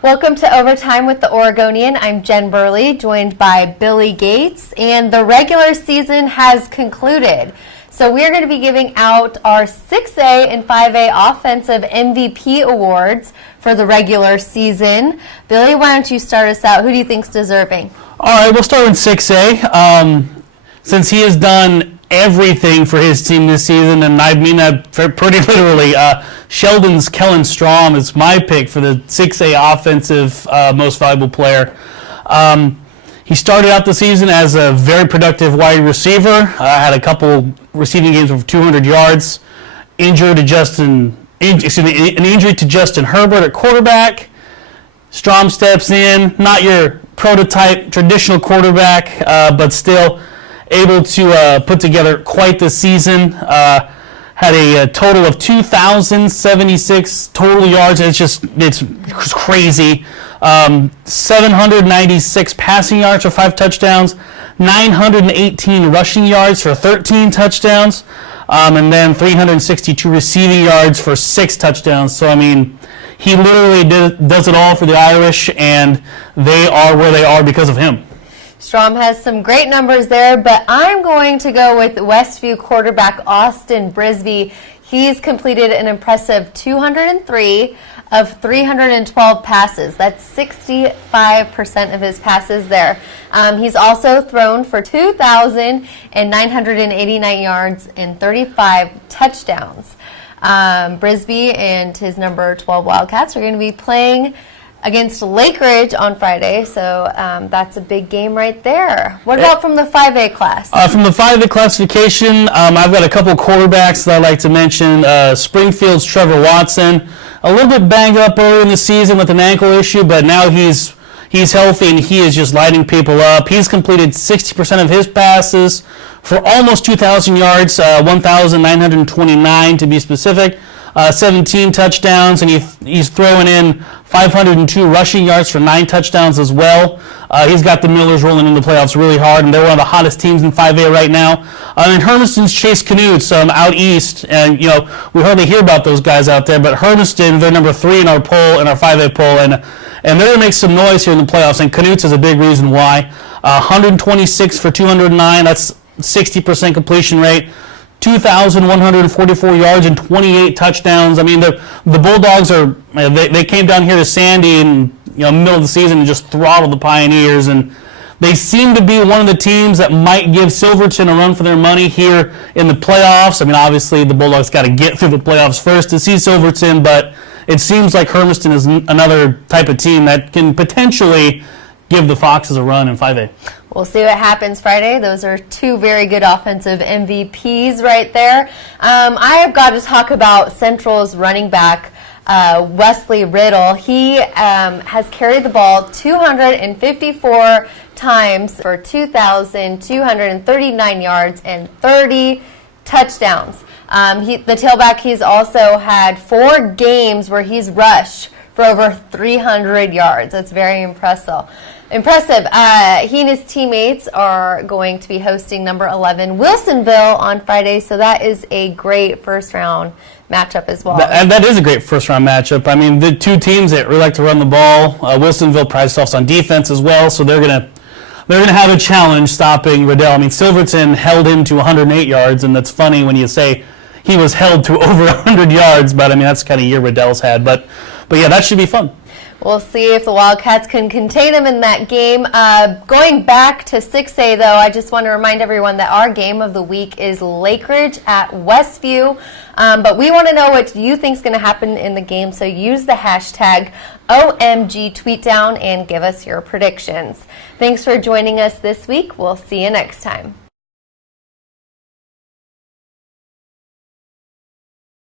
Welcome to Overtime with the Oregonian. I'm Jen Burley, joined by Billy Gates, and the regular season has concluded. So we're going to be giving out our 6A and 5A offensive MVP awards for the regular season. Billy, why don't you start us out? Who do you think's deserving? All right, we'll start with 6A. Since he has done everything for his team this season, and I mean that pretty literally, Sheldon's Kellen Strom is my pick for the 6A offensive most valuable player. He started out the season as a very productive wide receiver, had a couple receiving games of 200 yards, an injury to Justin Herbert at quarterback. Strom steps in, not your prototype traditional quarterback, but still able to put together quite the season. Had a total of 2,076 total yards. It's crazy. 796 passing yards for 5 touchdowns, 918 rushing yards for 13 touchdowns, and then 362 receiving yards for 6 touchdowns. So, I mean, he literally does it all for the Irish, and they are where they are because of him. Strom has some great numbers there, but I'm going to go with Westview quarterback Austin Brisby. He's completed an impressive 203 of 312 passes. That's 65% of his passes there. He's also thrown for 2,989 yards and 35 touchdowns. Brisby and his number 12 Wildcats are going to be playing against Lake Ridge on Friday, so that's a big game right there. What about from the 5A class? From the 5A classification, I've got a couple quarterbacks that I'd like to mention. Springfield's Trevor Watson, a little bit banged up early in the season with an ankle issue, but now he's healthy and he is just lighting people up. He's completed 60% of his passes for almost 2,000 yards, 1,929 to be specific. 17 touchdowns, and he's throwing in 502 rushing yards for 9 touchdowns as well. He's got the Millers rolling in the playoffs really hard, and they're one of the hottest teams in 5A right now. And Hermiston's Chase Canutes out east, and we hardly hear about those guys out there, but Hermiston, they're number 3 in our poll, in our 5A poll, and they're going to make some noise here in the playoffs, and Canutes is a big reason why. 126 for 209, that's 60% completion rate. 2,144 yards and 28 touchdowns. I mean, the Bulldogs they came down here to Sandy in middle of the season and just throttled the Pioneers, and they seem to be one of the teams that might give Silverton a run for their money here in the playoffs. I mean, obviously the Bulldogs got to get through the playoffs first to see Silverton, but it seems like Hermiston is another type of team that can potentially give the Foxes a run in 5A. We'll see what happens Friday. Those are 2 very good offensive MVPs right there. I have got to talk about Central's running back, Wesley Riddle. He has carried the ball 254 times for 2,239 yards and 30 touchdowns. The tailback, he's also had 4 games where he's rushed for over 300 yards. That's very impressive. He and his teammates are going to be hosting number 11 Wilsonville on Friday, so that is a great first-round matchup as well. That is a great first-round matchup. I mean, the 2 teams that really like to run the ball. Wilsonville prides itself on defense as well, so they're gonna have a challenge stopping Riddle. I mean, Silverton held him to 108 yards, and that's funny when you say he was held to over 100 yards, but I mean that's the kind of year Riddle's had. But yeah, that should be fun. We'll see if the Wildcats can contain him in that game. Going back to 6A, though, I just want to remind everyone that our game of the week is Lake Ridge at Westview. But we want to know what you think is going to happen in the game, so use the hashtag OMGTweetdown and give us your predictions. Thanks for joining us this week. We'll see you next time.